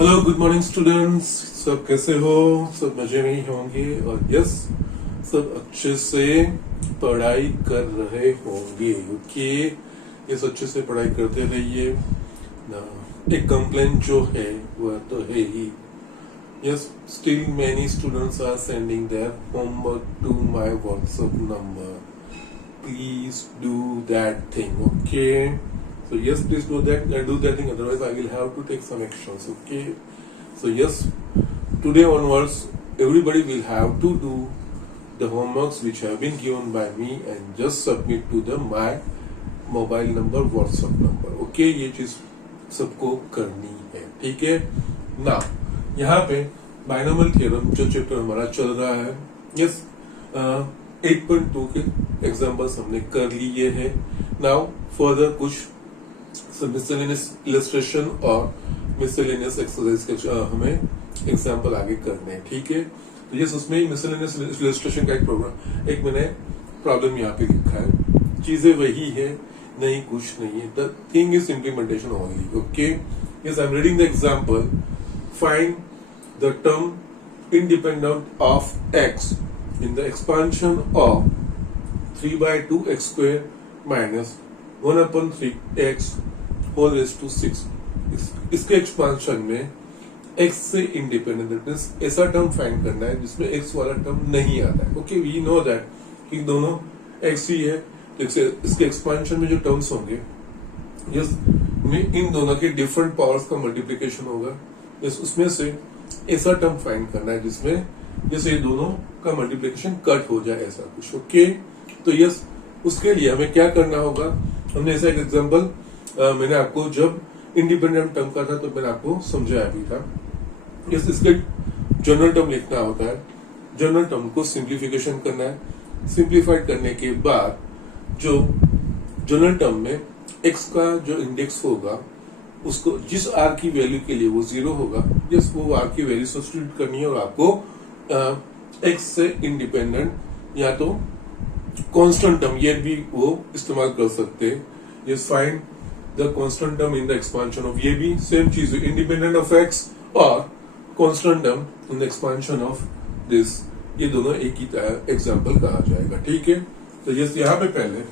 Hello good morning students. सब कैसे हो? सब मजे में ही होंगे और यस, सब अच्छे से पढ़ाई कर रहे होंगे। ओके, यस, अच्छे से पढ़ाई करते रहिए ना। एक कंप्लेंट जो है वह तो है ही, yes, still many students are sending their homework to my WhatsApp number. Please do that thing, okay? So yes, please do that thing. Otherwise, I will have to take some actions. Okay. So yes, today onwards, everybody will have to do the homeworks which have been given by me and just submit to the my mobile number, WhatsApp number. Okay, ये चीज सबको करनी है, ठीक है ना। यहाँ पे बाइनोमियल थ्योरम जो चैप्टर हमारा चल रहा है, यस, 8.2 के एग्जाम्पल्स हमने कर लिए हैं। नाउ फर्दर कुछ मिसलेनियस इलस्ट्रेशन और मिसलेनियस एक्सरसाइज के हमें एग्जाम्पल आगे करने हैं, ठीक है। तो ये उसमें मिसलेनियस इलस्ट्रेशन का एक मैंने प्रॉब्लम यहाँ पे लिखा है। चीजें वही है, नहीं कुछ नहीं है। The thing is implementation only. Okay, yes, I am reading the example. Find the term independent of x in the expansion of 3/2x² minus 1/3x whole raised to 6। इसके एक्सपांशन में x से इंडिपेंडेंट ऐसा term find करना है जिसमें x वाला term नहीं आता है। ओके, वी नो दैट कि दोनों x ही है, तो इसके एक्सपांशन में जो टर्म्स होंगे, यस, इन दोनों के डिफरेंट पावर्स का मल्टीप्लीकेशन होगा। यस, उसमें से ऐसा टर्म फाइंड करना है जिसमें जैसे ये दोनों का मल्टीप्लिकेशन कट हो जाए, ऐसा कुछ। ओके, तो यस, उसके लिए हमें क्या करना होगा? हमने ऐसा एक एग्जांपल मैंने आपको जब इंडिपेंडेंट टर्म का था तो मैंने आपको समझाया भी था। यस, इसके जनरल टर्म लिखना होता है। जनरल टर्म को सिंप्लीफिकेशन करना है। सिंप्लीफाइड करने के बाद जो जनरल टर्म में एक्स का जो इंडेक्स होगा उसको जिस आर की वैल्यू के लिए वो 0 होगा, जिस वो आर की वैल्यू सब्स्टिट्यूट करनी है और आपको एक्स से इंडिपेंडेंट या तो कांस्टेंट टर्म ये भी वो इस्तेमाल कर सकते हैं। Yes, find the constant term in the expansion of, ये भी सेम चीज है, इंडिपेंडेंट ऑफ एक्स और constant term in the expansion of this, ये दोनों एक ही एग्जाम्पल कहा जाएगा, ठीक है। तो यस, यहाँ पे पहले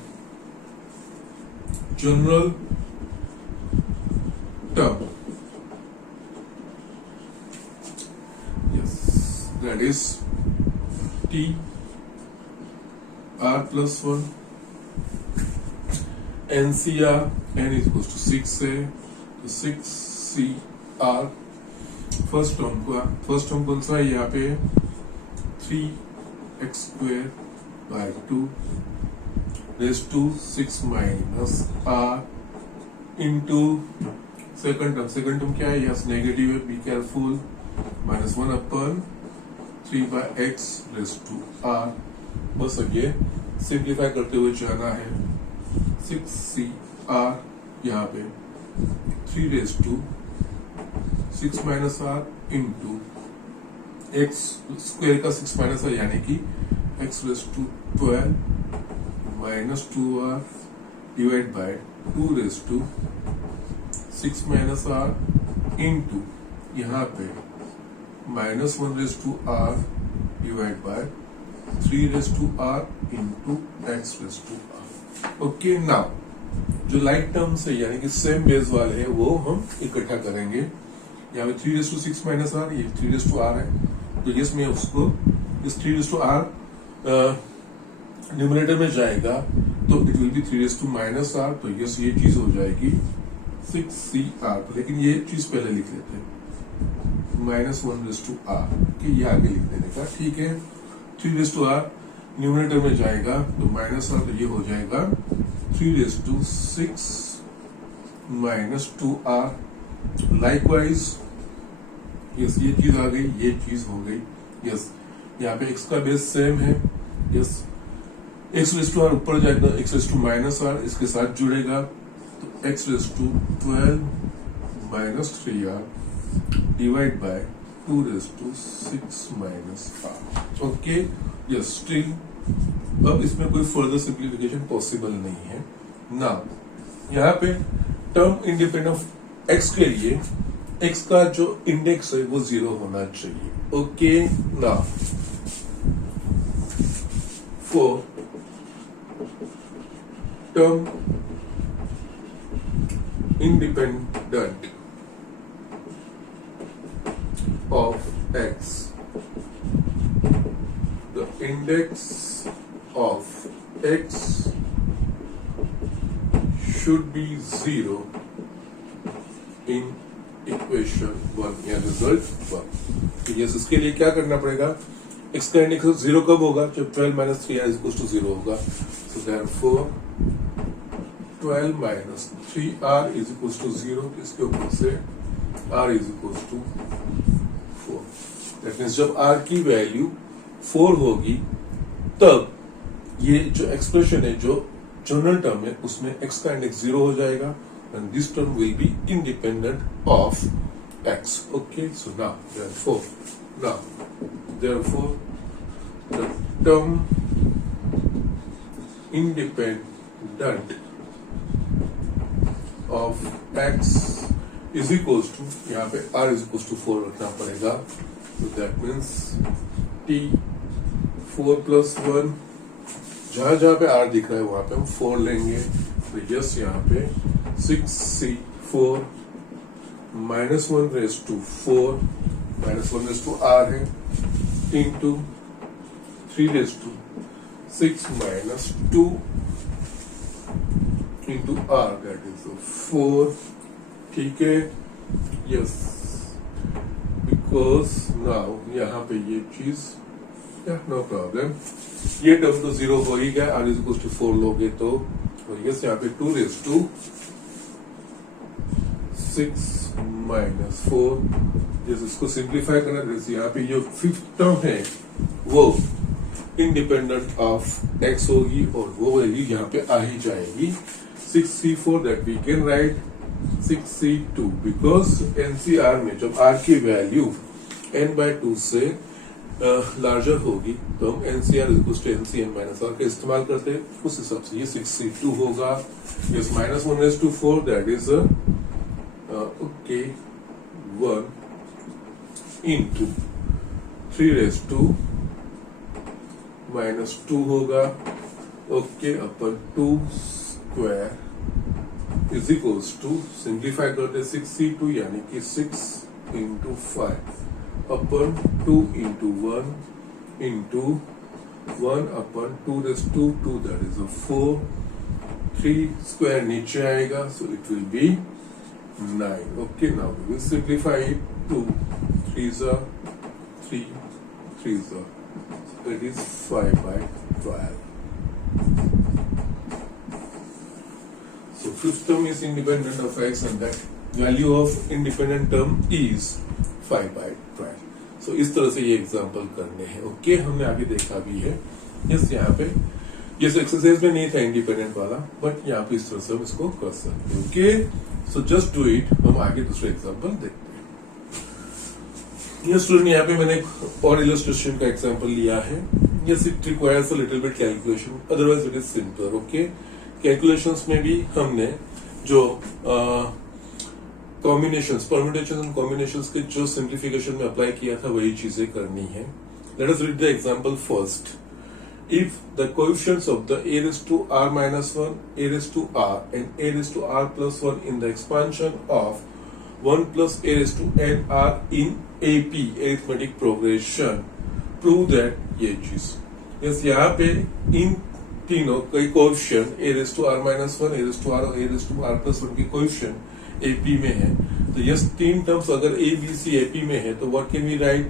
general term, yes, that is t r plus 1 ncr n is equals to 6 है, तो 6cr फर्स्ट टर्म कौन सा है यहाँ पे? 3x² by 2 raised to 6 minus r into second term क्या है? यस, नेगेटिव है, be careful, -1/3/x raised to r। बस अब ये सिंप्लीफाई करते हुए जाना है। 6cr यहाँ पे 3 raised to 6 minus r into x square का 6 minus r यानी कि x raised to 12 minus 2r divide by 2 raised to 6 minus r into यहाँ पे -1 raised to r divide by 3 raised to r into x raised to r। Okay, now जो like terms है यानी कि same base वाले हैं वो हम इकट्ठा करेंगे। यहाँ पे 3 raised to 6 minus r, ये 3 raised to r है, तो यस मैं उसको इस 3 raised to r न्यूमरेटर में जाएगा तो it will be 3 raised to minus r, तो यस ये चीज हो जाएगी 6cr। लेकिन ये चीज पहले लिख लेते हैं, -1 raised to r, कि ये आगे लिख देने का, ठीक है। 3 raised to r न्यूमरेटर में जाएगा तो माइनस r, तो ये हो जाएगा 3 raised to 6 minus 2r। Likewise yes ये चीज आ गई, ये चीज हो गई। यस, यहाँ पे x का बेस सेम है। Yes, x raised to r ऊपर जाएगा, x raised to minus r इसके साथ जुड़ेगा, तो x raised to 12 minus 3r divide by 2 raised to 6 minus r। Okay, yes, still अब इसमें कोई फर्दर सिंप्लीफिकेशन पॉसिबल नहीं है ना। यहाँ पे टर्म इंडिपेंडेंट ऑफ x के लिए x का जो इंडेक्स है वो 0 होना चाहिए. Okay, now for term independent of x, the index of x should be 0 in equation 1 या रिजल्ट 1. यस, इसके लिए क्या करना पड़ेगा? x का इंडेक्स 0 कब होगा? जब 12 minus 3r is equals to 0 होगा. So therefore 12 minus 3r is equals to 0. इसके ऊपर से r is equals to 4. That means जब r की वैल्यू 4 होगी तब ये जो एक्सप्रेशन है, जो जनरल टर्म है, उसमें x का इंडेक्स 0 हो जाएगा and this term will be independent of x. Okay, so now therefore the term independent of x is equals to, यहाँ पे r is equals to 4 रखना पड़ेगा. So that means t 4 plus 1, जहां पे r दिख रहा है वहां पे हम 4 लेंगे. तो यस, यहाँ पे 6c4 minus 1 raised to 4 minus 1 raised to r है into 3 raised to 6 minus 2 into r, that is 4. ठीक है, यस, बिकॉज नाउ यहाँ पे ये चीज, नो प्रॉब्लम, ये टर्म तो 0 हो ही गया. r इज इक्वल टू 4 लोगे तो यस, यहाँ पे 2 raised to 6 minus 4. जैसे इसको सिंप्लीफाई करना, जैसे यहाँ पे जो फिफ्थ टर्म है वो इंडिपेंडेंट ऑफ x होगी और वो वैल्यू यहाँ पे आ ही जाएगी. 6c4 that we can write 6c2 because NCR में जब r की वैल्यू n/2 से लार्जर होगी तो हम NCR NCn माइनस r का इस्तेमाल करते हैं. उस हिसाब से ये 6c2 होगा. Yes, minus 1 raised to 4 that is okay 1 into 3 raised to minus 2 होगा. Okay, upon 2 square is equals to, simplify करते 6c2 यानी कि 6 into 5 upon 2 into 1 into 1 upon 2 raised to 2 that is a 4. 3 square नीचे आएगा, so it will be 9. Okay, now we will simplify it. 2 3s are 3 3s are, that is 5/12. So fifth term is independent of x and that value of independent term is 5/12. So इस तरह से ये example करने हैं. Okay, हमने आगे देखा भी है. यस, यहाँ पे ये एक्सरसाइज में नहीं था इंडिपेंडेंट वाला, बट यहाँ पे इस तरह से हम इसको कर सकते हैं. Okay, so just do it. हम आगे दूसरे एग्जाम्पल देखते हैं. ये स्टूडेंट, यहाँ पे मैंने और इलस्ट्रेशन का एग्जाम्पल लिया है. Yes, it requires a little bit calculation, otherwise it is simple. Okay, calculations में भी हमने जो कॉम्बिनेशंस, परम्यूटेशंस एंड कॉम्बिनेशंस के जो सिंप्लीफिकेशन में अप्लाई किया था वही चीजें करनी है. Let us read the example first. If the coefficients of the a raised to r minus 1, a raised to r and a raised to r plus 1 in the expansion of 1 plus a raised to n are in AP, arithmetic progression, prove that ये चीज. Yes, यहाँ पे इन तीनों कई coefficient a raised to r minus 1, a raised to r और a raised to r plus 1 के coefficient AP में है. तो यस, तीन टर्म्स अगर a b c AP में है तो what can we write?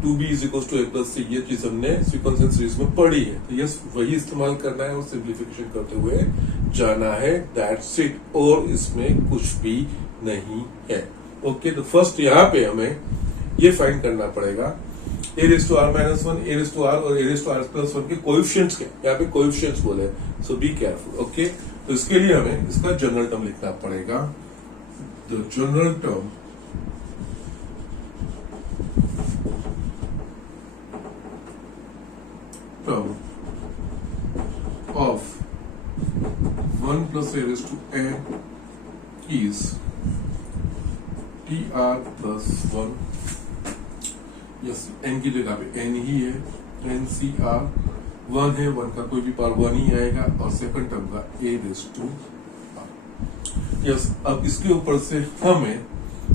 2b is equals to a plus c. ये चीज हमने सीक्वेंस एंड सीरीज में पढ़ी है. तो यस, वही इस्तेमाल करना है और सिंप्लीफिकेशन करते हुए जाना है. दैट्स इट, और इसमें कुछ भी नहीं है. ओके, तो फर्स्ट यहाँ पे हमें ये फाइंड करना पड़ेगा a raised to r minus 1, a raised to r और a raised to r plus 1 के कोएफिशिएंट्स के. यहाँ पे कोएफिशिएंट्स बोले, सो बी केयरफुल. ओके, तो इसके लिए हमें इसका जनरल टर्म लिखना पड़ेगा. The general term of 1 plus a raised to n is T R plus 1, yes N की जगह पे एन ही है, एन सी आर 1 है, 1 का कोई भी पावर 1 ही आएगा और सेकंड टर्म का A raise to R. Yes अब इसके ऊपर से हमें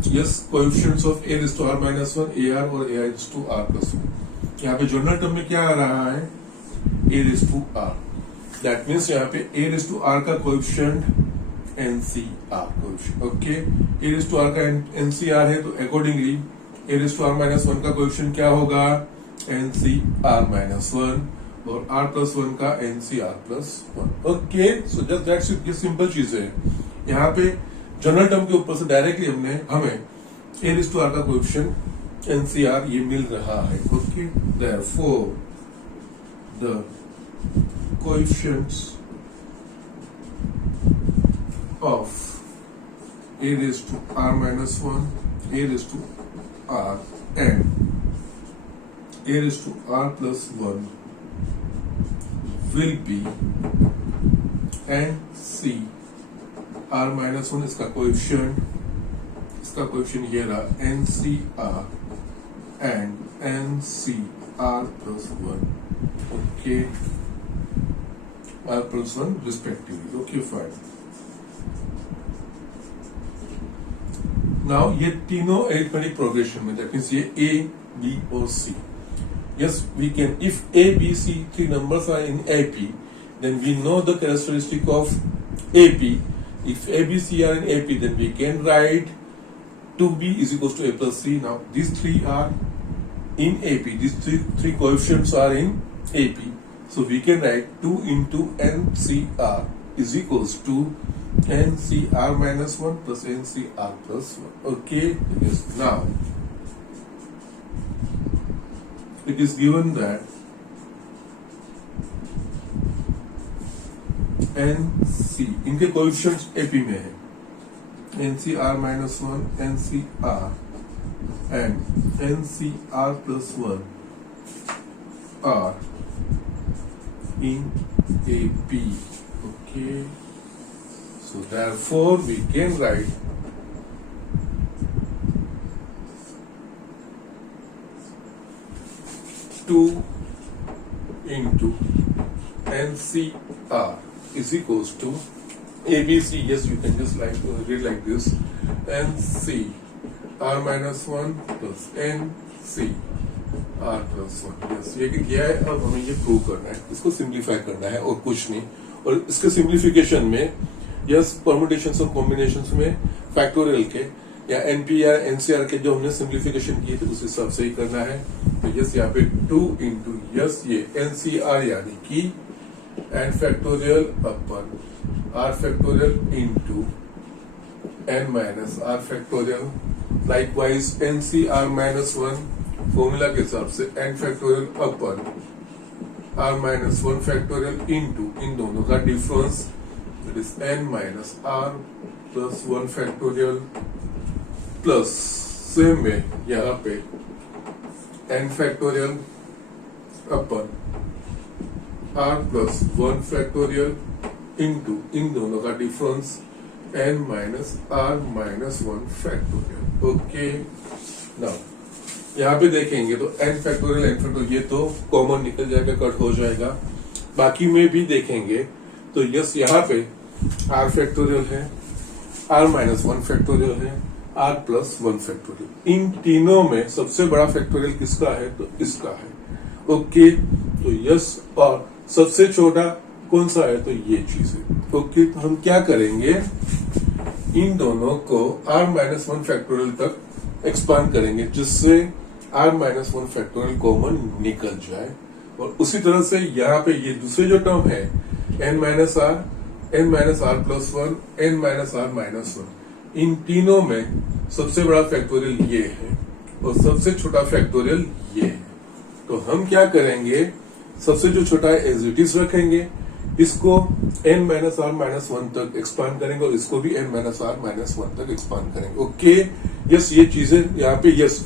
yes coefficients of A raise to R minus 1 A R और A raise to R plus 1, यहाँ पे जनरल टर्म में क्या आ रहा है A raise to R, that means यहाँ पे ए रेस टू आर का coefficient N C R coefficient, okay A raise to R का एन सी आर है तो accordingly A raise to R minus 1 का कोएफिशिएंट क्या होगा एन सी आर माइनस 1 और आर प्लस 1 का N C R plus 1, okay so just that's it, ये simple चीज है। यहाँ पे जनरल टर्म के ऊपर से डायरेक्टली हमें ए रेस टू आर का कोएफिशिएंट एन सी आर ये मिल रहा है, okay therefore the coefficients of a raised to r minus 1, a raised to r and a raised to r plus 1 will be n c r minus 1 इसका coefficient ये रहा n c r and n c r plus 1, okay r plus 1 respectively, okay fine। Now ये तीनों arithmetic progression में, that means ये A B और C, yes we can if A B C three numbers are in AP then we know the characteristic of AP, if A B C are in AP then we can write 2b is equals to a plus c। now these three are in AP, these three coefficients are in AP, so we can write 2 into NCR is equals to NCR minus 1 plus NCR plus 1, okay yes now it is given that NC इनके coefficients AP में है NCR minus 1 NCR and NCR plus 1 are in AP, okay so therefore we can write two into NCR is equals to ABC, yes you can just read like this NC R minus 1 plus NC R plus 1, yes ये किया है। अब हमें ये prove करना है, इसको simplify करना है और कुछ नहीं, और इसके सिंप्लीफिकेशन में यस परम्यूटेशंस और कॉम्बिनेशंस में फैक्टोरियल के या एनपीआर एनसीआर के जो हमने सिंप्लीफिकेशन किए थे उस हिसाब से ही करना है। तो यस यहाँ पे 2 इंटू यस ये एनसीआर यानी कि N factorial upon R factorial into N minus R factorial, likewise NCR minus 1 formula के हिसाब से N factorial upon R minus 1 factorial into इन दोनों का difference that is N minus R plus 1 factorial plus same में यहाँ पे N factorial upon R plus 1 factorial into इन दोनों का difference N minus R minus 1 factorial, okay now यहाँ पे देखेंगे तो एन फैक्टोरियल एन फैक्टोरियल ये तो कॉमन निकल जाएगा, कट हो जाएगा। बाकी में भी देखेंगे तो यस यहाँ पे आर फैक्टोरियल है, आर माइनस 1 फैक्टोरियल है, आर प्लस 1 फैक्टोरियल, इन तीनों में सबसे बड़ा फैक्टोरियल किसका है तो इसका है, ओके तो यस और सबसे छोटा कौन सा है तो ये चीज है, ओके तो हम क्या करेंगे इन दोनों को आर माइनस 1 फैक्टोरियल तक एक्सपांड करेंगे जिससे आर माइनस 1 फैक्टोरियल कॉमन निकल जाए, और उसी तरह से यहाँ पे ये दूसरे जो टर्म है N minus R plus 1 N minus R minus 1, इन तीनों में सबसे बड़ा फैक्टोरियल ये है और सबसे छोटा फैक्टोरियल ये है। तो हम क्या करेंगे सबसे जो छोटा है एज इट इज रखेंगे, इसको n माइनस आर माइनस 1 तक एक्सपांड करेंगे और इसको भी n माइनस आर माइनस 1 तक एक्सपांड करेंगे, ओके यस ये चीजें यहाँ पे yes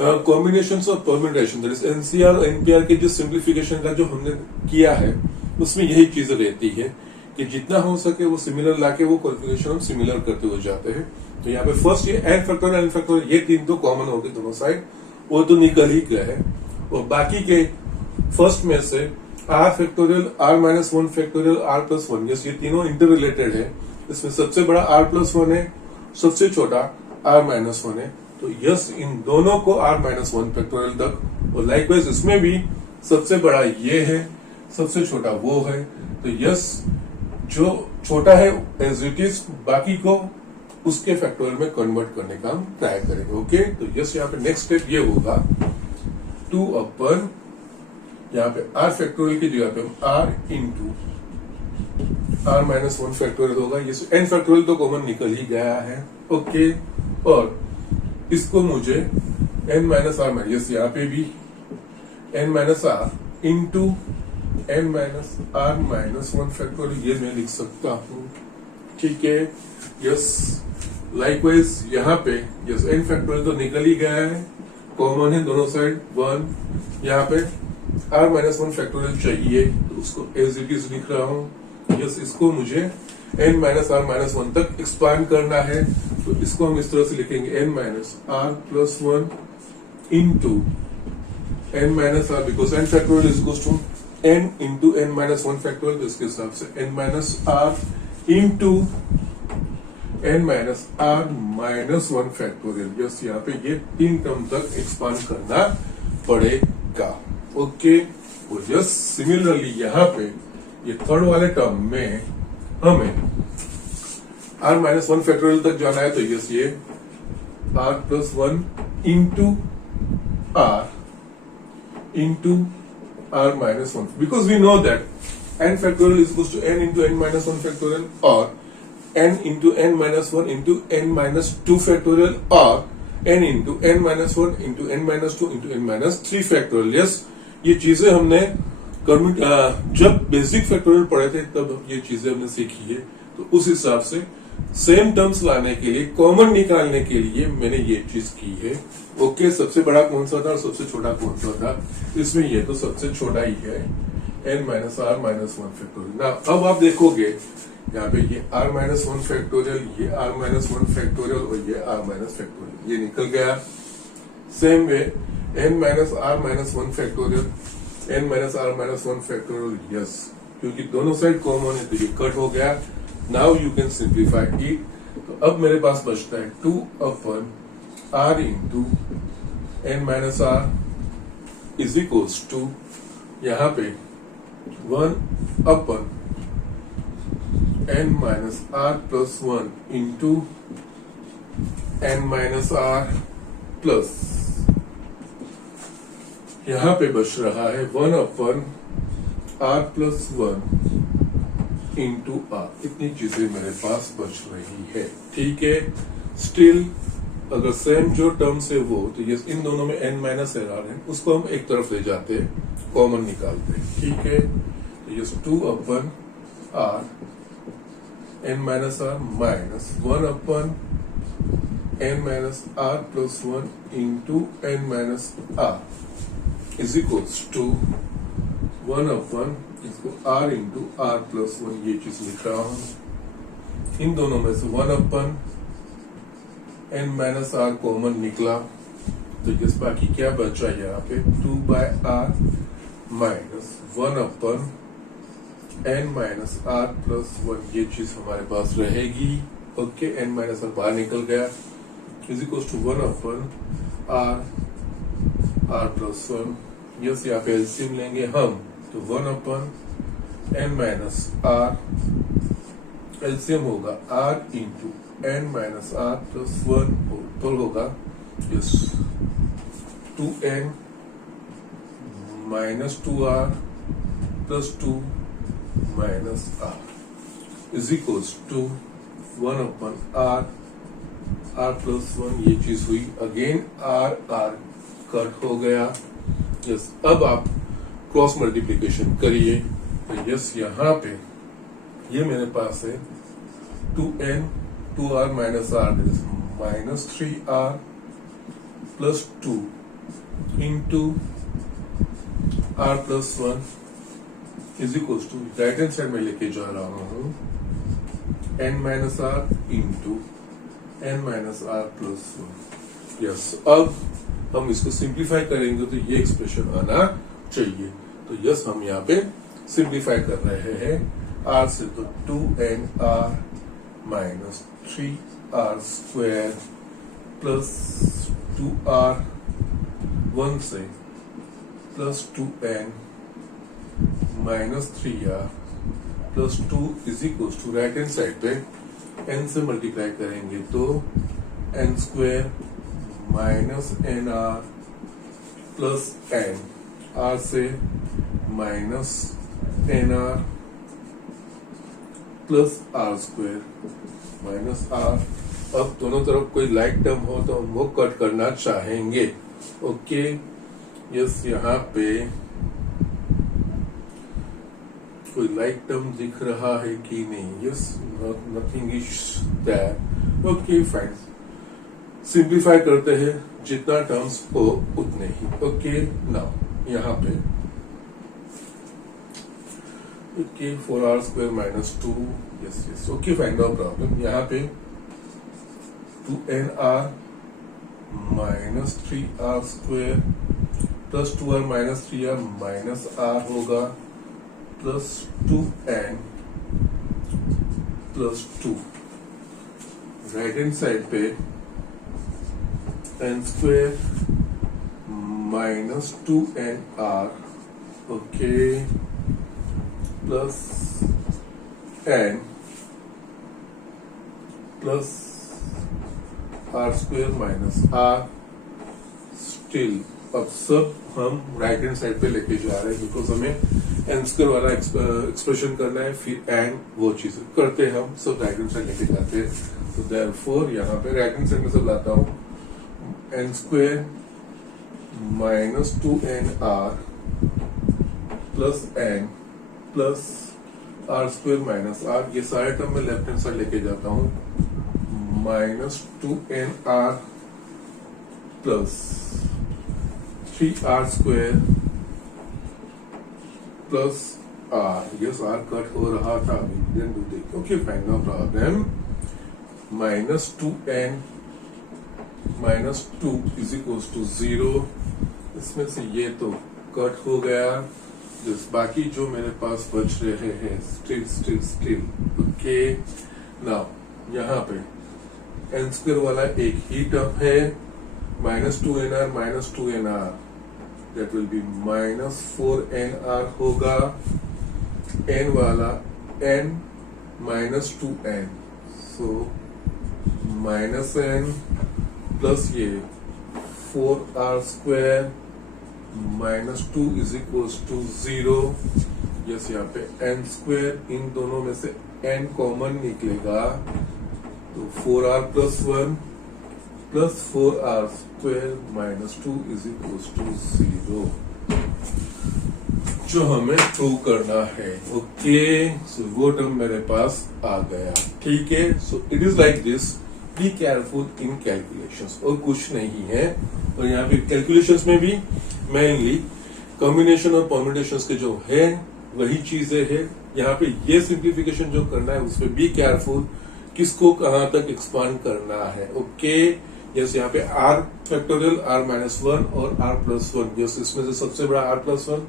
combination of permutation that is NCR और एनपीआर के जो सिंप्लीफिकेशन का जो हमने किया है उसमें यही चीजें रहती है कि जितना हो सके वो सिमिलर लाके वो कैलकुलेशन हम सिमिलर करते हुए जाते हैं। तो यहाँ पे फर्स्ट ये n फैक्टोरियल n फैक्टोरियल ये तीन तो कॉमन हो गए दोनों साइड, वो तो निकल ही गए हैं। और बाकी के फर्स्ट में से r factorial r minus one factorial r plus one, ये तीनों इंटर रिलेटेड है। इसमें सबसे बड़ा r प्लस वन है, सबसे छोटा r माइनस वन है। तो यस इन दोनों को r माइनस वन फैक्टोरियल तक, और लाइकवाइज इसमें भी सबसे बड़ा ये है, सबसे छोटा वो है। तो यस जो छोटा है एज इट इज, बाकी को उसके फैक्टोरियल में कन्वर्ट करने का हम ट्राई करेंगे। ओके, तो यस यहाँ पे नेक्स्ट स्टेप ये होगा 2 अपन यहाँ पे r फैक्टोरियल की जगह पे हम r into r minus one factorial होगा। ये n फैक्टोरियल तो कॉमन निकल ही गया है। ओके, और इसको मुझे n माइनस आर माइनस, यहाँ पे भी n minus R into n minus R minus one factorial, ये मैं लिख सकता हूँ। ठीक है, यस लाइकवाइज यहाँ पे यस n फैक्टोरियल तो निकल ही गया है, कॉमन है दोनों साइड 1। यहाँ पे r माइनस वन फैक्टोरियल चाहिए, तो उसको एज इट इज लिख रहा हूँ। यस इसको मुझे n minus R minus one तक एक्सपांड करना है, तो इसको हम इस तरह से लिखेंगे n minus R plus one into n minus R, because n factorial is equals to n into n minus one factorial, तो इसके हिसाब से n minus R into n minus R minus one factorial. Yes यहाँ पे ये तीन term तक expand करना पड़ेगा। ओके, और यस सिमिलरली यहाँ पे ये थर्ड वाले टर्म में हमें r माइनस वन फैक्टोरियल तक जाना है, तो यस ये r plus one into r minus one, because we know that n factorial is equals to n into n minus one factorial, और n into n minus one into n minus two factorial, और n into n minus one into n minus two into n minus three factorial. Yes ये चीजें हमने जब basic factorial पढ़े थे तब ये चीजें हमने सीखी है। तो उस हिसाब से सेम टर्म्स लाने के लिए, कॉमन निकालने के लिए मैंने ये चीज की है। ओके, सबसे बड़ा कौन सा था और सबसे छोटा कौन सा था? इसमें ये तो सबसे छोटा ही है, n minus R minus one factorial. ना अब आप देखोगे यहाँ पे ये r माइनस वन फैक्टोरियल, ये r माइनस वन फैक्टोरियल और ये r माइनस फैक्टोरियल, ये निकल गया। Same way n minus R minus one factorial, n minus R minus one factorial, yes क्योंकि दोनों साइड कॉमन है तो ये कट हो गया। Now you can simplify it. तो अब मेरे पास बचता है 2 upon r into n minus R is equals to यहाँ पे 1 upon n minus R plus one into n minus R plus, यहाँ पे बच रहा है 1 upon r plus one into R. इतनी चीजें मेरे पास बच रही है। ठीक है, स्टिल अगर सेम जो टर्म्स है वो, तो ये इन दोनों में n माइनस आर है, उसको हम एक तरफ ले जाते हैं, कॉमन निकालते हैं। ठीक है, तो ये 2 upon R n minus R minus 1 upon n minus R plus one into n minus R is equals to 1 upon इसको r into R plus one, ये चीज लिख रहा हूं। इन दोनों में से 1 upon n minus R common निकला, तो जिस बाकी क्या बचा यहाँ पे 2 by R minus 1 upon n minus R plus one, ये चीज हमारे पास रहेगी। ओके, n माइनस आर बाहर निकल गया, is equal to 1 upon R plus one. Yes यहाँ पे एलसीएम लेंगे हम, तो 1 upon n minus R, LCM होगा r into n minus R plus one, तो होगा yes 2n minus 2r plus 2 minus R is equals to 1 upon R plus one, ये चीज हुई। अगेन आर कट हो गया। यस अब आप क्रॉस मल्टीप्लीकेशन करिए, तो यस यहाँ पे ये मेरे पास है 2n 2r minus R minus 3r plus 2 into r plus one is equal to, right hand side में लेके जा रहा हूं n minus R into n minus R plus 1। Yes, अब हम इसको सिंप्लीफाई करेंगे तो ये एक्सप्रेशन आना चाहिए। तो यस, हम यहाँ पे सिंप्लीफाई कर रहे हैं आर से, तो 2nr minus 3r square plus 2r 1 से plus 2n minus 3r plus 2 is equal to right hand side पे n से मल्टीप्लाई करेंगे तो n square minus nr plus n, r से minus nr plus r square minus r। अब दोनों तरफ कोई लाइक टर्म हो तो हम वो कट करना चाहेंगे। ओके, यस, यहाँ पे कोई लाइक टर्म दिख रहा है कि नहीं? Yes, nothing is that. Okay fine, simplify करते हैं, जितना टर्म्स हो उतने ही। ओके, नाउ यहाँ पे okay 4r square minus 2, yes yes, okay fine, no problem. यहाँ पे 2nr minus 3r square plus 2r minus 3r minus r होगा plus 2n plus 2। Right hand side पे n square minus 2nr, okay, plus n plus r square minus r। Still अब सब हम right hand side पे लेके जा रहे हैं बिकॉज हमें n स्क्वायर वाला एक्सप्रेशन करना है, फिर n वो चीज करते हैं, हम सब राइट हैंड साइड लेके जाते हैं। तो देयरफॉर यहाँ पे राइट हैंड साइड में सब लाता हूँ, n square minus 2nr plus n plus r square minus r, ये सारे टर्म में लेफ्ट हैंड साइड लेके जाता हूँ, minus 2nr plus 3r square plus r। Yes, r cut हो रहा था अभी, okay fine, no problem. Minus 2n minus 2 is equal to 0। इसमें से ये तो कट हो गया, बाकी जो मेरे पास बच रहे हैं still still still. Okay, now यहाँ पे n स्क्वायर वाला एक ही टर्म है, minus 2nr minus 2nr, that will be minus 4nr होगा, n वाला n minus 2n, so minus n plus ये 4r square minus 2 is equal to 0। Yes, यहाँ पे n स्क्वायर, इन दोनों में से n कॉमन निकलेगा तो 4r plus 1 plus 4r square minus 2 is equal to 0, जो हमें प्रूव करना है। ओके, सो वो टर्म मेरे पास आ गया। ठीक है, so it is like this, be careful in calculations, और कुछ नहीं है। और यहाँ पे कैलकुलेशंस में भी मेनली कॉम्बिनेशन और परम्यूटेशंस के जो है वही चीजें है। यहाँ पे ये सिंप्लीफिकेशन जो करना है उसमें बी केयरफुल, किसको कहाँ तक एक्सपांड करना है। ओके, यस, यहाँ पे r फैक्टोरियल r माइनस 1 और r प्लस 1, यस, इसमें से सबसे बड़ा r प्लस 1,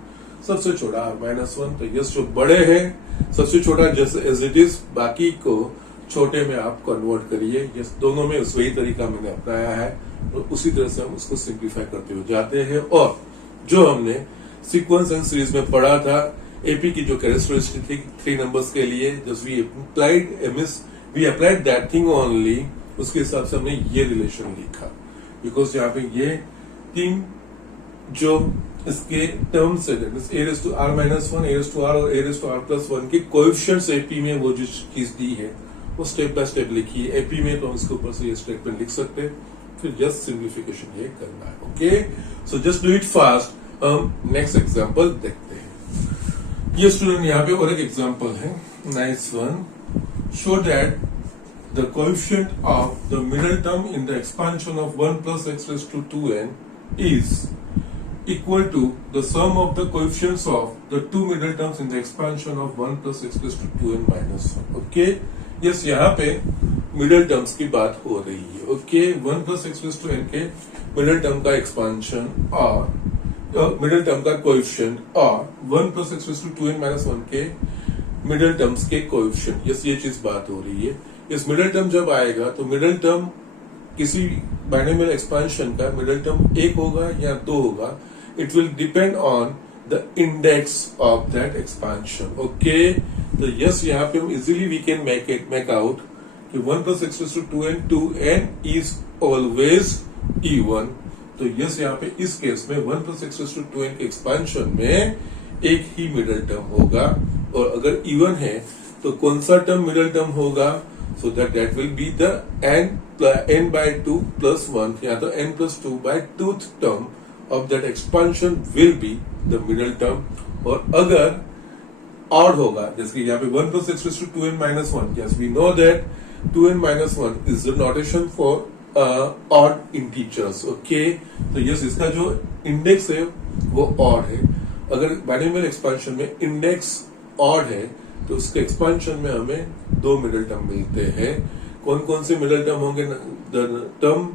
सबसे छोटा r माइनस 1। तो यस, जो बड़े हैं सबसे छोटा जैसे एज इट इज, बाकी को छोटे में आप कन्वर्ट करिए। यस, दोनों में वही तरीका मैंने अपनाया है, और उसी तरह से हम उसको सिंप्लीफाई करते हुए जाते हैं। और जो हमने सीक्वेंस एंड सीरीज में पढ़ा था, एपी की जो कैरेक्टरिस्टिक थी 3 नंबर्स के लिए, just we applied that thing only, उसके हिसाब से हमने ये रिलेशन लिखा। बिकॉज यहाँ पे ये 3 जो इसके टर्म्स है, A raise to R minus 1, A raise to R और A raise to R plus 1 के कोएफिशिएंट्स एपी में वो जो चीज दी है वो स्टेप बाय स्टेप लिखी है। एपी में तो हम इसके ऊपर से ये स्टेटमेंट लिख सकते हैं, फिर जस्ट सिंप्लीफिकेशन ये करना है। Okay, so just do it fast. हम नेक्स्ट एग्जांपल देखते हैं। ये स्टूडेंट यहाँ पे और एक एग्जांपल है, nice one. Show that the coefficient of the middle term in the expansion of 1 plus x raised to 2n is equal to the sum of the coefficients of the two middle terms in the expansion of 1 plus x raised to 2n minus 1. Okay? Yes, यहाँ पे middle terms की बात हो रही है। Okay, 1 plus x raise to N के middle term का expansion और मिडिल टर्म का कोएफिशिएंट और 1 plus x raise to 2n minus 1 के मिडिल टर्म्स के कोएफिशिएंट, यस ये चीज बात हो रही है। इस मिडिल टर्म जब आएगा तो मिडिल टर्म किसी बाइनोमियल एक्सपांशन का मिडिल टर्म 1 होगा या 2 होगा, it will depend on the index of that expansion. Okay, तो यस यहाँ पे हम easily we can make out कि 1 plus x raise to 2n is always even. तो यस यहाँ पे इस केस में 1 plus x raise to 2n के एक्सपांशन में एक ही मिडिल टर्म होगा, और अगर इवन है तो कौन सा टर्म मिडिल टर्म होगा, so that will be the n by 2 plus 1 या तो n plus 2 by 2th term of that expansion will be the middle term। और अगर ऑड होगा, जैसे यहाँ पे 1 plus x raised to 2n minus 1, yes we know that 2n minus 1 is the notation for odd integers। Okay, तो yes इसका जो index है वो ऑड है। अगर बाइनोमियल एक्सपांशन में इंडेक्स ऑड है तो उसके एक्सपांशन में हमें दो मिडिल टर्म मिलते हैं। कौन कौन से मिडिल टर्म होंगे? The term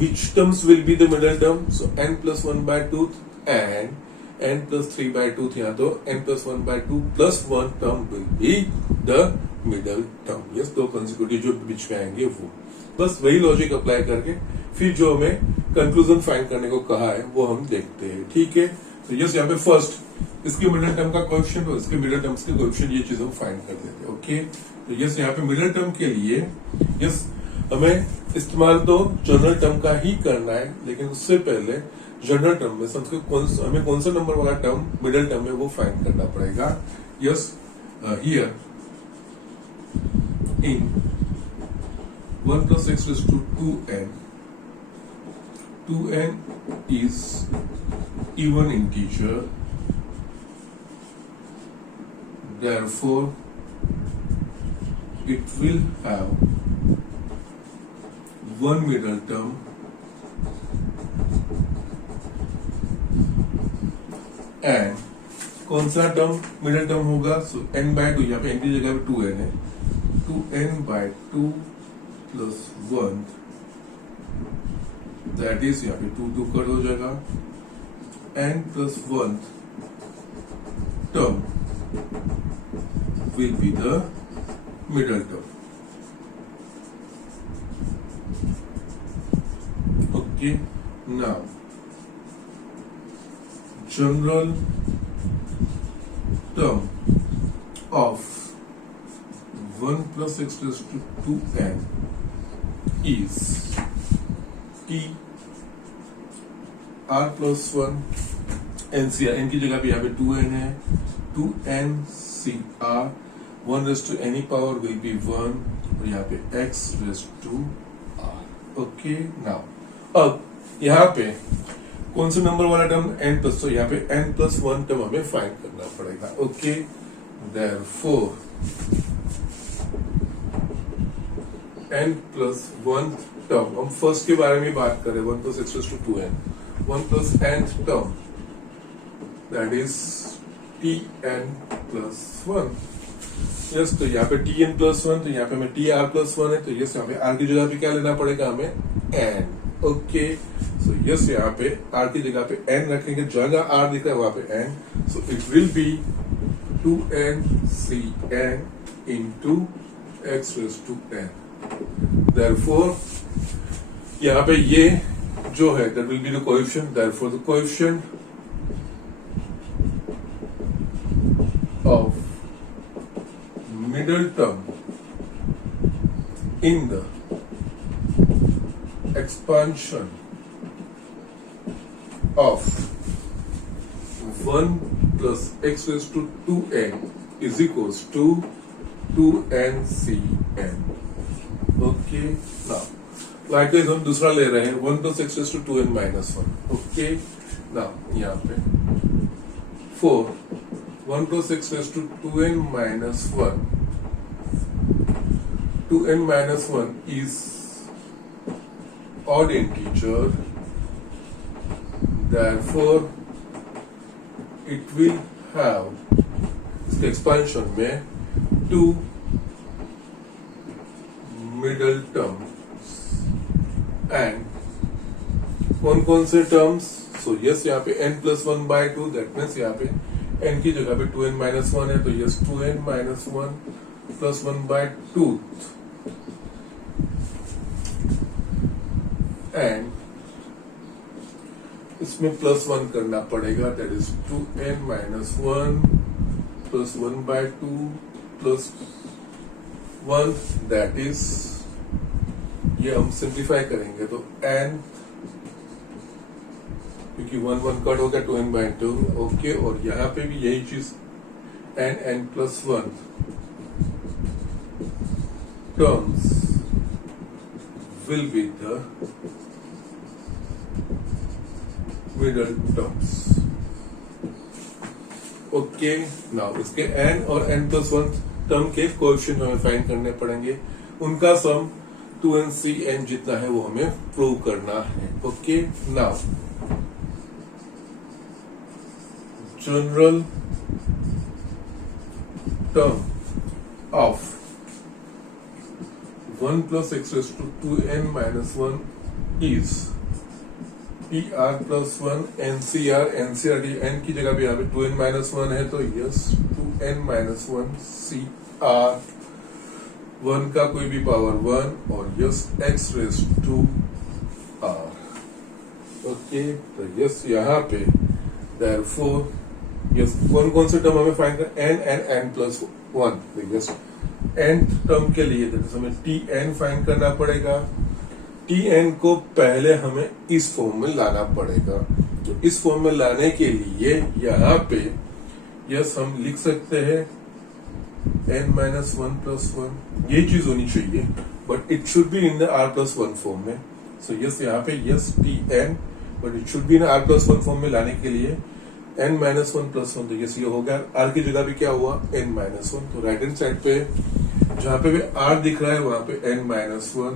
which terms will be the middle term, so n plus 1 by 2 and n plus 3 by 2 या तो n plus 1 by 2 plus 1 term will be the middle term। yes, दो consecutive जो बीच में आएंगे वो, बस वही लॉजिक अप्लाई करके फिर जो हमें कंक्लूजन फाइंड करने को कहा है वो हम देखते हैं। ठीक है, तो यस यहाँ पे फर्स्ट इसके मिडिल टर्म का कोएफिशिएंट और इसके मिडिल टर्म्स के कोएफिशिएंट ये चीज हम फाइंड कर देते हैं। ओके, तो यस यहाँ पे मिडिल टर्म के लिए यस हमें इस्तेमाल तो जनरल टर्म का ही करना है, लेकिन उससे पहले जनरल टर्म में हमें कौन सा नंबर वाला टर्म मिडिल टर्म है वो फाइंड करना पड़ेगा। Yes, here in 1 plus x raised to 2n, 2n is even integer, therefore it will have one middle term and कौन सा टर्म मिडिल टर्म होगा? सो n by 2, यहाँ पे n की जगह पे 2n है, 2n by 2 plus 1, that is यहाँ पे 2 2 कर हो जाएगा, n plus 1 term will be the middle term। Okay, now general term of 1 plus x raised to 2n is t r plus 1 n c r, n की जगह पे यहाँ पे 2n है, 2n c r, 1 raised to any power will be 1 और यहाँ पे x raised to r। Okay, now अब यहाँ पे कौन सा नंबर वाला टर्म n प्लस, तो यहाँ पे n प्लस 1 टर्म हमें फाइंड करना पड़ेगा। Okay, therefore n plus 1 term, हम फर्स्ट के बारे में बात करें, 1 plus X raise to 2n, 1 plus n term that is tn plus 1। Yes, तो यहाँ पे tn प्लस 1, तो यहाँ पे हमें tr प्लस 1 है, तो यस यहाँ पे r की जगह पे क्या लेना पड़ेगा हमें? n। ओके, सो यस यहाँ पे r की जगह पे n रखेंगे, जगह r दिख रहा है वहां पे n, so it will be 2n cn into x raised to n। Therefore यहाँ पे ये जो है that will be the coefficient, therefore the coefficient of middle term in the expansion of 1 plus x raised to 2n is equals to 2n cn। Okay, now likewise हम दूसरा ले रहे हैं 1 plus x raised to 2n minus 1। Okay, now यहाँ पे 1 plus x raised to 2n minus 1, 2n minus 1 is odd integer, therefore it will have इसके expansion में 2 middle terms and कौन कौन से टर्म्स? सो यस यहाँ पे n+1/2, दैट मीन्स यहाँ पे n की जगह पे 2n-1 है, तो यस 2n-1 + 1/2 एंड इसमें +1 करना पड़ेगा, that is 2n-1 + 1/2 + 1, that is, ये हम सिंप्लीफाई करेंगे तो n, क्योंकि 1 कट हो गया 2n/2, ओके। और यहाँ पे भी यही चीज n+1 terms will be the middle terms, okay. Now इसके n और n+1 टर्म के कोएफिशिएंट हमें फाइंड करने पड़ेंगे, उनका सम 2n/n जितना है वो हमें प्रूव करना है, okay. Now general term of 1 + x⁻²n-1 is PR+1 NCR, n की जगह भी यहाँ पे 2n-1 है, तो यस 2n-1 CR, 1 का कोई भी पावर 1 और यस x⁻²r, ओके। तो यस यहाँ पे देयरफॉर यस कौन कौन से टर्म हमें फाइंड कर, n and n+1, तो यस n टर्म के लिए हमें Tn फाइंड करना पड़ेगा। Tn को पहले हमें इस फॉर्म में लाना पड़ेगा, तो इस फॉर्म में लाने के लिए यहाँ पे यस हम लिख सकते हैं n-1 + 1, ये चीज होनी चाहिए, but it should be in the r+1 form में। सो यस यहाँ पे yes Tn, but it should be in r+1 form में लाने के लिए n-1 + 1, तो यस ये हो गया। r की जगह भी क्या हुआ n-1, तो राइट हैंड साइड पे जहां पे भी r दिख रहा है वहां पे n-1,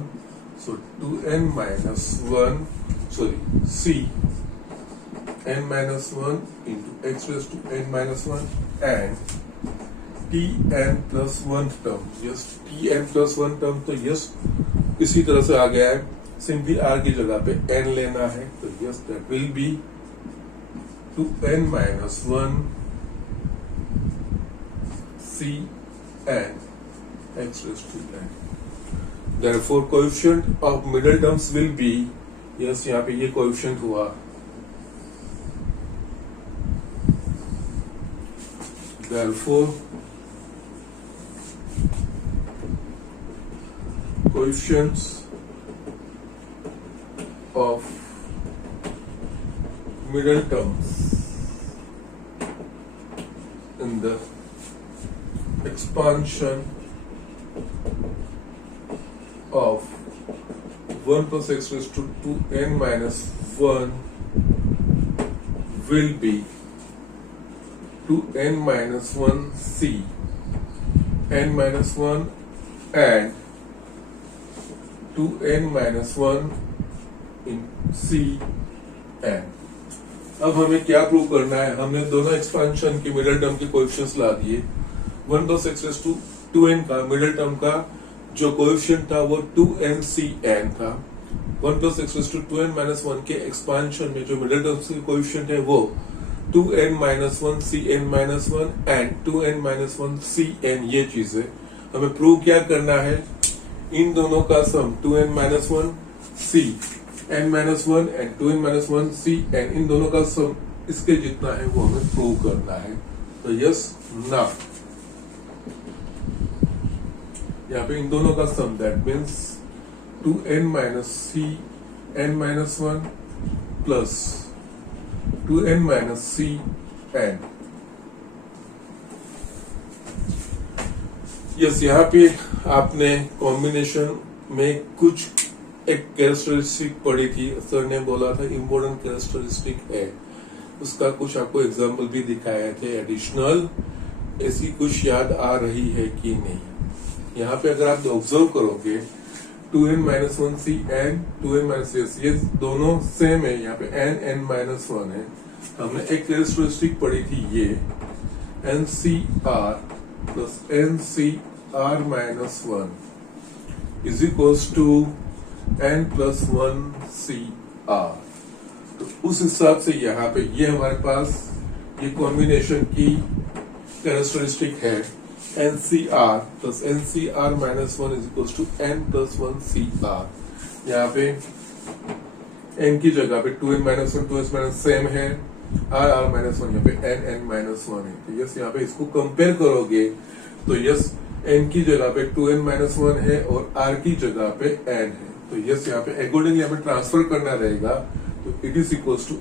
so 2n-1 C n-1 into x⁻n-1 and Tn+1 term, yes Tn+1 term, तो यस इसी तरह से आ गया है, सिंपली r की जगह पे n लेना है, तो yes that will B 2n-1 C n x⁻n। Therefore coefficient of middle terms will be, yes यहाँ पे ये coefficient हुआ, therefore coefficients of middle terms in the expansion of 1 + x⁻²n-1 will be 2n-1 C n-1 and 2n-1 in C n। अब हमें क्या prove करना है, हमने दोनों एक्सपांशन के मिडिल टर्म के कोएफिशिएंट्स ला दिए। 1 + x⁻²n का मिडिल टर्म का जो कोएफिशिएंट था वो 2n/n था। 1 + x⁻²n-1 के एक्सपांशन में जो मिडिल टर्म के कोएफिशिएंट है वो 2n-1 Cn-1 and 2n-1 Cn, ये चीज है। हमें प्रूव क्या करना है, इन दोनों का सम 2n-1 Cn-1 and 2n-1 Cn, इन दोनों का सम इसके जितना है वो हमें प्रूव करना है। तो यस ना यहाँ पे इन दोनों का sum, that means 2n- Cn-1 plus 2n- Cn। Yes यहाँ पे आपने कॉम्बिनेशन में कुछ एक कैरेक्टरिस्टिक पढ़ी थी, सर ने बोला था इम्पोर्टेंट कैरेक्टरिस्टिक है, उसका कुछ आपको एग्जाम्पल भी दिखाए थे एडिशनल, ऐसी कुछ याद आ रही है कि नहीं। यहाँ पे अगर आप ऑब्जर्व करोगे 2n-1 Cn 2n-, ये दोनों सेम है, यहाँ पे n-1 है। हमने एक कैरेक्टरिस्टिक पढ़ी थी ये NCR plus NCR-1, is equals to n plus 1 C R. तो उस हिसाब से यहाँ पे ये हमारे पास ये कॉम्बिनेशन की कैरेक्टरिस्टिक है NCR plus NCR minus 1 is equals to n plus 1 CR। यहाँ पे n की जगह पे 2n minus 1 2s minus same है, r माइनस 1 यहाँ पे n माइनस 1 है। तो यस यहाँ पे इसको कंपेयर करोगे तो यस n की जगह पे 2n माइनस 1 है और r की जगह पे n है। तो यस यहाँ पे अकॉर्डिंगली यहाँ पे ट्रांसफर करना रहेगा। तो it is equals to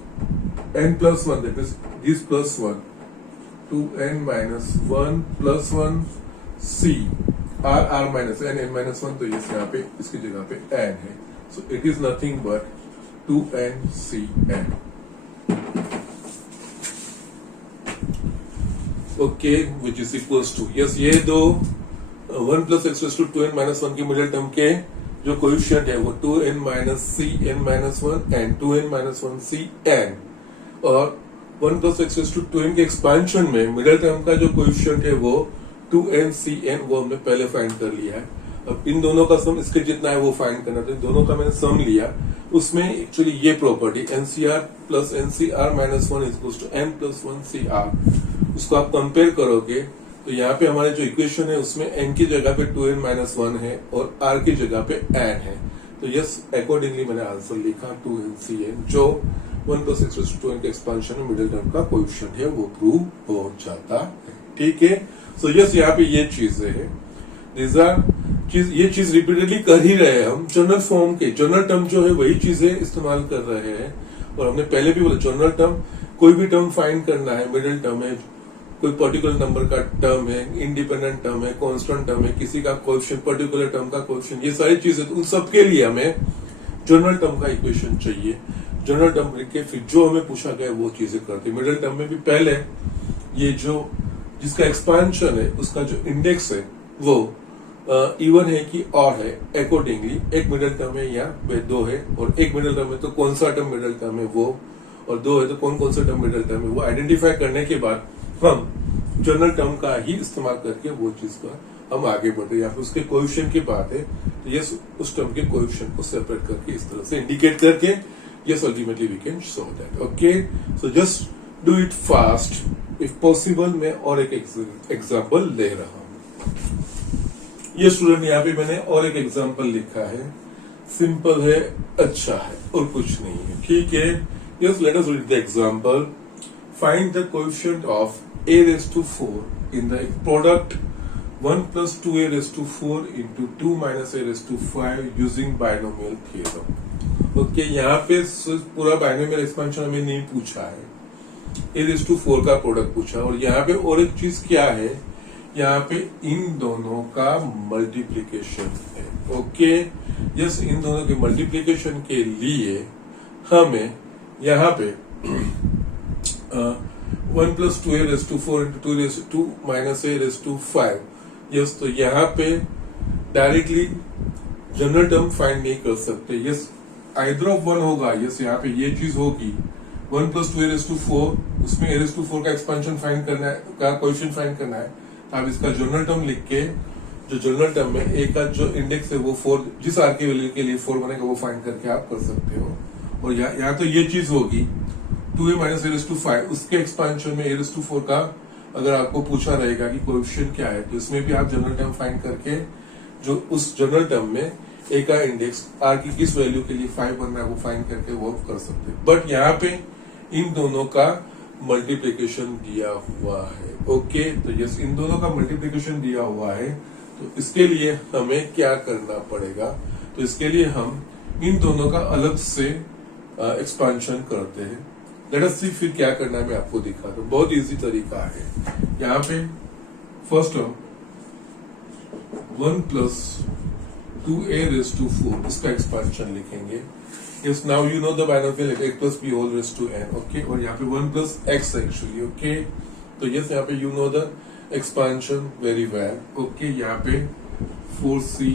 n plus 1 that is this plus 1 2n minus 1 plus 1 c r minus n minus 1। तो यस यहाँ पे इसकी जगह पे n है। So it is nothing but 2NCN। Okay which is equals to yes ये दो 1 plus x raise to 2n minus 1 की मिडिल टर्म के जो कोएफिशिएंट है वो 2n minus cn minus 1 and 2n minus 1 cn, और 1 plus x raise to 2n के expansion में मिडिल टर्म का जो कोएफिशिएंट है वो 2n cn, वो हमने पहले फाइंड कर लिया है। अब इन दोनों का सम इसके जितना है वो फाइंड करना था। दोनों का मैंने सम लिया, उसमें एक्चुअली ये property NCR plus NCR minus 1 is equals to n plus 1 CR, उसको आप कंपेयर करोगे तो यहाँ पे हमारे जो इक्वेशन है उसमें n की जगह पे 2n माइनस 1 है और r की जगह पे n है। तो यस अकॉर्डिंगली मैंने आंसर लिखा 2NCN, जो 1 plus x raise to 2n के एक्सपेंशन में मिडिल टर्म का कोएफिशिएंट है वो प्रूव हो जाता है। ठीक है, सो यस यहाँ पे ये चीजें है, ये चीज रिपीटेडली कर ही रहे हैं हम। जनरल फॉर्म के जनरल टर्म जो है वही चीजें इस्तेमाल कर रहे हैं, और हमने पहले भी बोला जनरल टर्म कोई भी टर्म फाइंड करना है, मिडिल टर्म है, कोई पर्टिकुलर नंबर का टर्म है, इंडिपेंडेंट टर्म है, कांस्टेंट टर्म है, किसी का कोएफिशिएंट पर्टिकुलर टर्म का कोएफिशिएंट, ये सारी चीजें उन सबके लिए हमें जनरल टर्म का इक्वेशन चाहिए। जनरल टर्म लिख के फिर जो हमें पूछा गया वो चीजें करते। मिडिल टर्म में भी पहले ये जो जिसका एक्सपेंशन है उसका जो इंडेक्स है वो इवन है कि और है, अकॉर्डिंगली एक मिडिल टर्म है या दो है, और एक मिडिल टर्म है तो कौन सा टर्म मिडिल टर्म है वो, और दो है तो कौन कौन सा टर्म मिडिल टर्म है वो आइडेंटिफाई करने के बाद हम जनरल टर्म का ही इस्तेमाल करके वो चीज का हम आगे बढ़ते। या फिर उसके कोएफिशिएंट की बात है तो यस उस टर्म के कोएफिशिएंट को सेपरेट करके इस तरह से इंडिकेट करके yes ultimately we can show that. Okay, so just do it fast if possible. मैं और एक एग्जाम्पल ले रहा हूं। ये स्टूडेंट यहाँ पे मैंने और एक एग्जाम्पल लिखा है, सिंपल है, अच्छा है और कुछ नहीं है। ठीक है, yes let us read the example. Find the coefficient of a raised to 4 in the product 1 plus 2a raised to 4 into 2 minus a raised to 5 using binomial theorem। Okay, यहाँ पे पूरा बाइनोमियल एक्सपेंशन हमें नहीं पूछा है, a raised to 4 का product पूछा। और यहाँ पे और एक चीज क्या है, यहाँ पे इन दोनों का मल्टीप्लीकेशन है। ओके, यस इन दोनों के मल्टीप्लीकेशन के लिए हमें यहाँ पे 1 plus 2a raise to 4 into 2 raise to minus a raise to 5। Yes, तो यहाँ पे डायरेक्टली जनरल टर्म फाइंड नहीं कर सकते। यस आइदर ऑफ वन होगा। यस यहाँ पे ये चीज होगी 1 प्लस 2a रेज टू 4, उसमें a रेज टू 4 का एक्सपेंशन फाइंड करना है, का कोएफिशिएंट फाइंड करना है। आप इसका जनरल टर्म लिख के जो जनरल टर्म में a का जो इंडेक्स है वो 4, जिस r की वैल्यू के लिए 4 बनेगा वो फाइंड करके आप कर सकते हो। और यहाँ तो ये चीज होगी 2a minus a raise to 5, उसके एक्सपेंशन में a रेज टू 4 का अगर आपको पूछा रहेगा कि कोएफिशिएंट क्या है तो इसमें भी आप जनरल टर्म फाइंड करके जो उस जनरल टर्म में a का इंडेक्स r की किस वैल्यू के लिए 5 बनना है वो फाइंड करके वो कर सकते हैं। बट यहाँ पे इन दोनों का मल्टीप्लीकेशन दिया हुआ है। ओके, तो यस इन दोनों का मल्टीप्लीकेशन दिया हुआ है, तो इसके लिए हमें क्या करना पड़ेगा, तो इसके लिए हम इन दोनों का अलग से एक्सपेंशन करते हैं। लेट अस सी फिर क्या करना है मैं आपको दिखाता हूं। बहुत इजी तरीका है। यहाँ पे first term 1 plus 2a raise to 4 इसका एक्सपेंशन लिखेंगे। Yes, now you know the binomial x plus b whole raised to n. Okay, और यहाँ पे 1 plus x actually. Okay, तो yes यहाँ पे you know the expansion very well. Okay, यहाँ पे 4c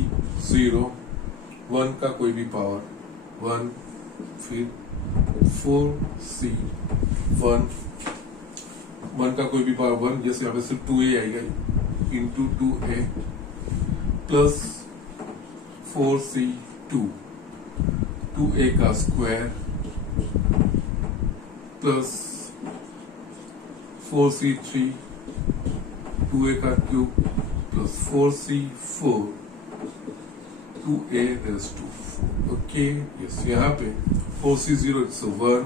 0 1 का कोई भी पावर 1, फिर 4c 1 का कोई भी पावर 1, जैसे यहाँ पे सिर्फ 2a आएगा into 2a plus 4c2 2a का स्क्वायर प्लस 4c3 2a का cube plus 4c4 2a raised to 4. Okay yes, यहाँ पे 4c0 it's 1,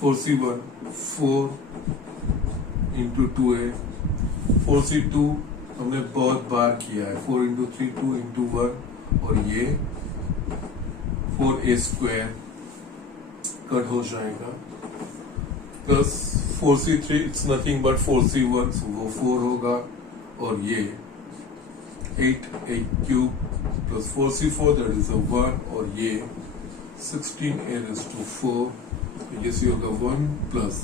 4c1 4 into 2a, 4c2 हमने बहुत बार किया है, 4 इंटू 3 2 इंटू 1 और ये 4a स्क्वायर कट हो जाएगा plus 4c3 it's nothing but 4c1 वो 4 होगा और ये 8a cube plus 4c4 that is 1 और ये 16a raised to 4, ये होगा 1 plus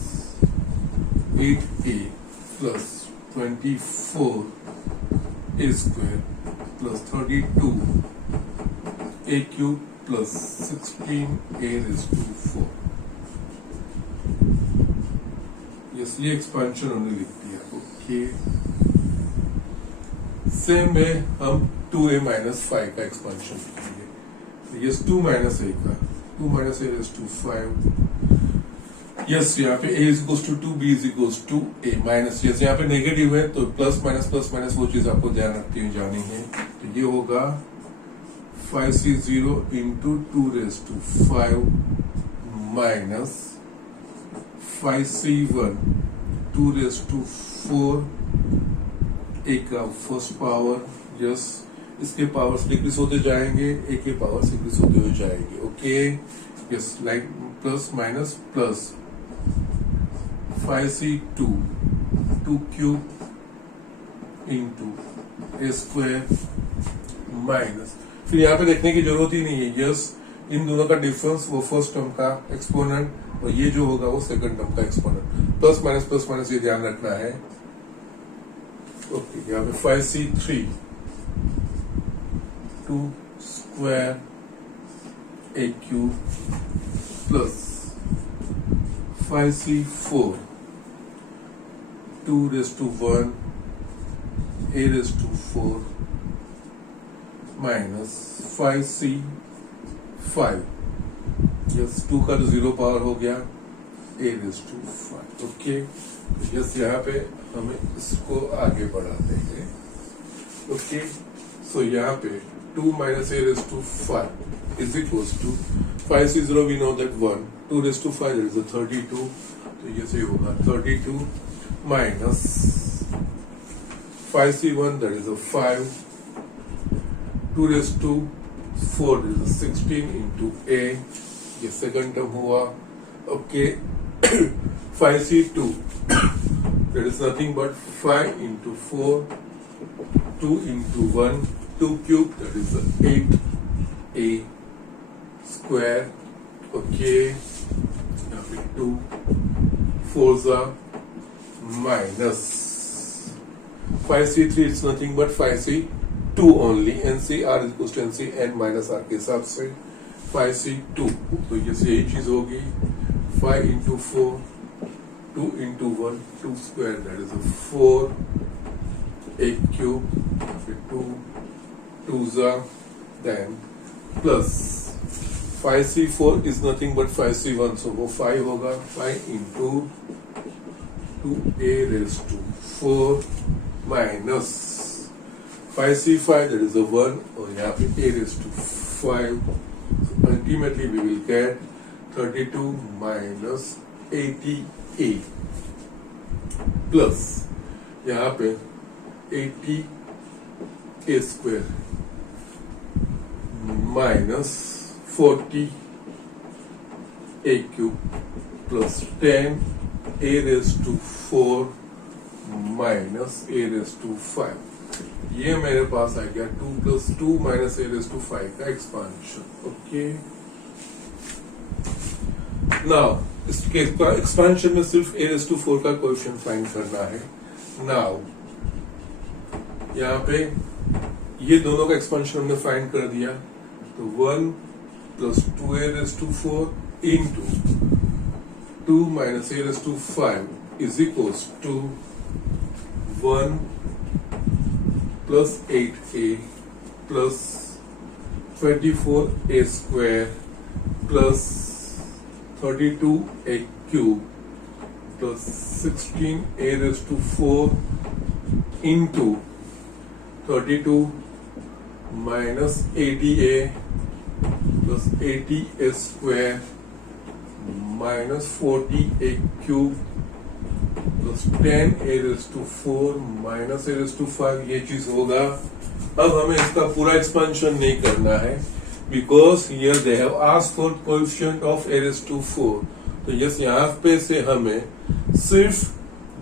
8a plus 24 a square plus 32 a cube plus 16a raised to 4. Yes, ये एक्सपेंशन हमने लिख दिया. ओके, सेम में हम 2a माइनस 5 का एक्सपेंशन लिखेंगे. यस, 2 माइनस a का 2 minus a raised to 5. Yes, यहाँ पे a is equals to 2, b is equals to a minus. Yes, यहाँ पे नेगेटिव है तो प्लस माइनस वो चीज आपको ध्यान रखते हुए जानी है. तो ये होगा 5c0 into 2 raised to 5 minus 5c1 2 raised to 4 a का फर्स्ट पावर. यस, इसके पावर्स डिक्रीज होते जाएंगे, a के पावर्स डिक्रीज होते हुए जाएंगे. Okay yes, like plus minus plus 5c2 2 cube into a square minus, फिर यहाँ पे देखने की जरूरत ही नहीं है. यस, इन दोनों का डिफरेंस वो फर्स्ट टर्म का एक्सपोनेंट और ये जो होगा वो सेकंड टर्म का एक्सपोनेंट. प्लस माइनस ये ध्यान रखना है. ओके, यहाँ पे 5c3 2 square a cube plus 5c4 2 raised to 1 a raised to 4 minus 5c5. Yes, 2 का तो 0 पावर हो गया, a raised to 5. Okay yes, यहाँ पे हमें इसको आगे बढ़ाते हैं. ओके, सो यहाँ पे 2 minus a raised to 5 is equals to 5c0 we know that 1, 2 raised to 5 that is a 32. तो ये सही होगा 32 minus 5c1 that is a 5, 2 raised to 4 that is a 16 into a, ये सेकंड टर्म हुआ. Okay, 5c2 that is nothing but 5 into 4 2 into 1 2 cube that is 8a square. Okay, यहाँ पे 2 4 minus 5c3 it's nothing but 5c2 only, ncr is equals to ncn minus r के हिसाब से 5c2. तो ये यही चीज होगी 5 into 4 2 into 1 2 square that is a 4 a cube, फिर 2 2 then plus 5c4 is nothing but 5c1 so वो 5 होगा 5 into 2a raised to 4 minus 5c5 that is a 1 और यहाँ पे a raised to 5. So ultimately we will get 32 minus 80a plus यहाँ पे 80a square minus 40 a cube plus 10 a raised to 4 minus a raised to 5. ये मेरे पास आ गया 2 plus 2 minus a raised to 5 का expansion. Okay, now इसके expansion में सिर्फ a raised to 4 का कोएफिशिएंट फाइंड करना है. नाउ यहाँ पे ये दोनों का एक्सपांशन हमने फाइंड कर दिया तो 1 plus 2a raised to 4 into 2 minus a raised to 5 is equals to 1 plus 8a plus 24a square plus 32a cube plus 16a raised to 4 into 32 minus 80a plus 80a square minus 40a cube plus 10a raised to 4 minus a raised to 5 ये चीज होगा। अब हमें इसका पूरा expansion नहीं करना है because here they have asked for coefficient of a raised to 4। तो यस यहाँ पे से हमें सिर्फ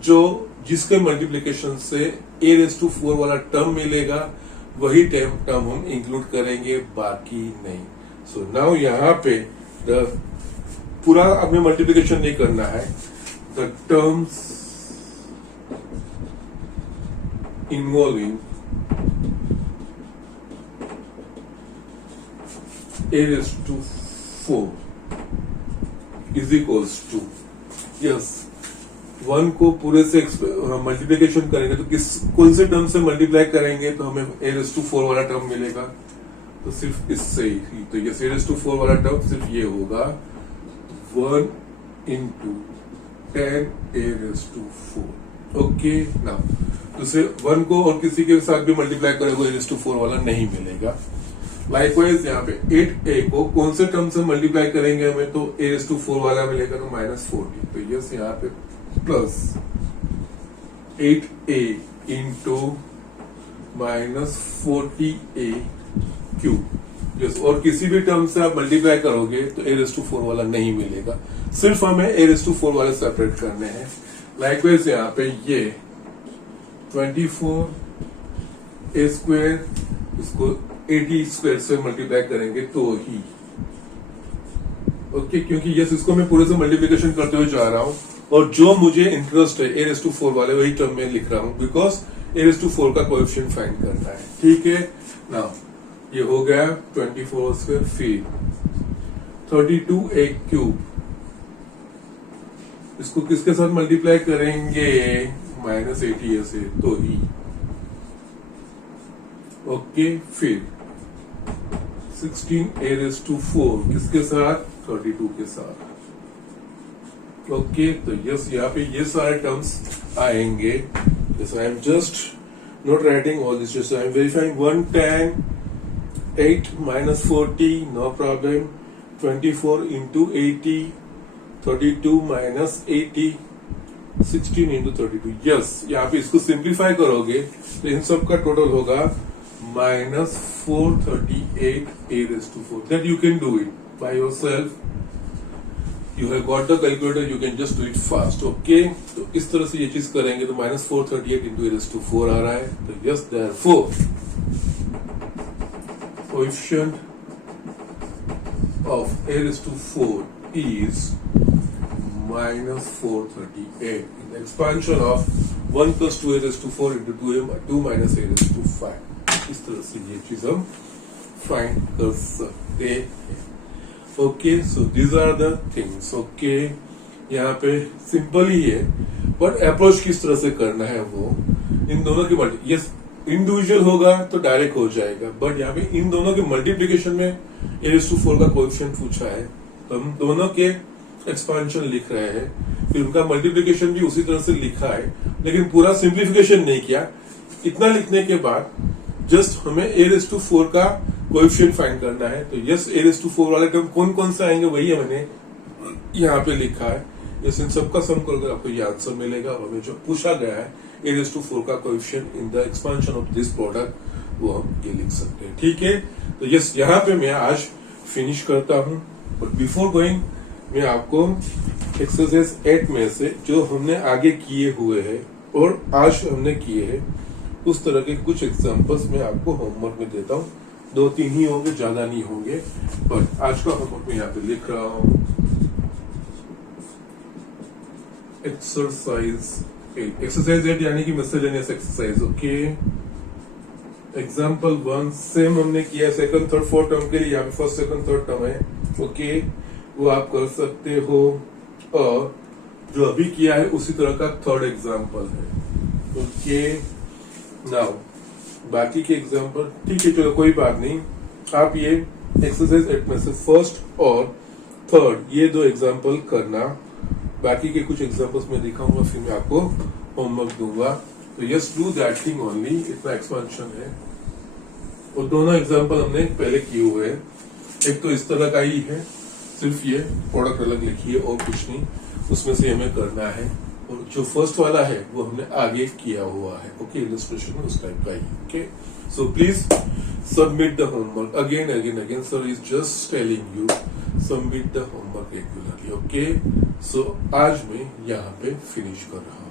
जो जिसके मल्टीप्लिकेशन से a raised to 4 वाला टर्म मिलेगा वही टर्म हम इंक्लूड करेंगे, बाकी नहीं। सो नाउ यहाँ पे द पूरा हमें मल्टीप्लिकेशन नहीं करना है। The terms involving a raised to 4 is equals to yes 1 को पूरे से मल्टीप्लिकेशन करेंगे तो कौन से टर्म से मल्टीप्लाई करेंगे तो हमें a raised to 4 वाला टर्म मिलेगा। तो सिर्फ इससे ही तो ये a raised to 4 वाला टर्म सिर्फ ये होगा 1 into 10 a raised to 4। Okay now दूसरे 1 को और किसी के साथ भी मल्टीप्लाई करेंगे a raised to 4 वाला नहीं मिलेगा। लाइकवाइज यहाँ पे 8a को कौन से टर्म से मल्टीप्लाई करेंगे हमें तो a raised to 4 वाला मिलेगा तो -40। तो यस यहाँ पे plus 8a into -40a cube. Yes और किसी भी टर्म से आप मल्टीप्लाई करोगे तो a raised to 4 वाला नहीं मिलेगा, सिर्फ हमें a raised to 4 वाले सेपरेट करने हैं। लाइकवाइज यहाँ पे ये 24a स्क्वायर इसको 80 स्क्वायर से मल्टीप्लाई करेंगे तो ही ओके क्योंकि यस इसको मैं पूरे से मल्टीप्लिकेशन करते हुए जा रहा हूं और जो मुझे इंटरेस्ट है a raised to 4 वाले वही टर्म में लिख रहा हूं बिकॉज a raised to 4 का कोएफिशिएंट फाइंड करना है। ठीक है नाउ ये हो गया 24 स्क्वायर फिर 32a क्यूब इसको किसके साथ मल्टीप्लाई करेंगे -80a से तो ही ओके फिर 16a raised to 4 किसके साथ 32 के साथ। ओके तो यस यहाँ पे ये सारे टर्म्स आएंगे। Yes I am just not writing all this, just I am verifying 110 8 -40 no problem 24 into 80 32 minus 80 16 into 32। Yes यहाँ पे इसको सिंप्लीफाई करोगे तो इन सब का टोटल होगा -438 a raised to 4। That you can do it by yourself. You have got the calculator, you can just do it fast. Okay? तो इस तरह से ये चीज करेंगे तो -438 into a raised to 4 आ रहा है। तो yes, therefore coefficient of a raised to 4 is -438 in the expansion of 1 plus 2 a raised to 4 into 2 minus a raised to 5। इस तरह से ये चीज हम फाइंड कर सकते हैं। Okay so these are the things. Okay यहाँ पे सिंपल ही है बट अप्रोच किस तरह से करना है वो इन दोनों के मल्टी यस इंडिविजुअल होगा तो डायरेक्ट हो जाएगा बट यहाँ पे इन दोनों के मल्टीप्लीकेशन में a raised to 4 का कोएफिशिएंट पूछा है तो हम दोनों के एक्सपांशन लिख रहे हैं फिर उनका मल्टीप्लीकेशन भी उसी तरह से लिखा है लेकिन पूरा सिंप्लीफिकेशन नहीं किया। इतना लिखने के बाद जस्ट हमें a raised to 4 का कोएफिशिएंट फाइंड करना है। तो यस a raised to 4 वाले टर्म कौन कौन से आएंगे वही मैंने यहाँ पे लिखा है। यस इन सबका सम करके आपको ये आंसर मिलेगा और हमें जो पूछा गया है a raised to 4 का coefficient in the expansion of this product वो हम ये लिख सकते हैं। ठीक है तो यस यहाँ पे मैं आज फिनिश करता हूँ बट बिफोर गोइंग मैं आपको एक्सरसाइज 8 में से जो हमने आगे किए हुए हैं और आज हमने किए हैं उस तरह के कुछ एग्जांपल्स मैं आपको होमवर्क में देता हूँ। 2-3 ही होंगे, ज्यादा नहीं होंगे बट आज का होमवर्क मैं यहाँ पे लिख रहा हूँ। एक्सरसाइज 8 यानी कि miscellaneous exercise. Okay example 1 same हमने किया सेकंड थर्ड फोर्थ टर्म के लिए, यहाँ पे फर्स्ट सेकंड थर्ड टर्म है। ओके वो आप कर सकते हो और जो अभी किया है उसी तरह का थर्ड एग्जाम्पल है। ओके नाउ बाकी के एग्जाम्पल ठीक है चलो कोई बात नहीं आप ये एक्सरसाइज 8 में से फर्स्ट और थर्ड ये 2 एग्जाम्पल करना, बाकी के कुछ एग्जाम्पल्स मैं दिखाऊंगा, फिर मैं आपको होमवर्क दूंगा। तो yes do that thing only, इतना एक्सपेंशन है। और दोनों एग्जाम्पल हमने पहले किए हुए हैं। एक तो इस तरह का ही है, सिर्फ ये प्रोडक्ट अलग लिखी है और कुछ नहीं, उसमें से हमें करना है। और जो फर्स्ट वाला है वो हमने आगे किया हुआ है। ओके, इलस्ट्रेशन उस टाइप का ही। Okay, so please submit the homework again again again. Sir is just telling you submit the homework regularly. Okay, so आज मैं यहाँ पे फिनिश कर रहा हूँ।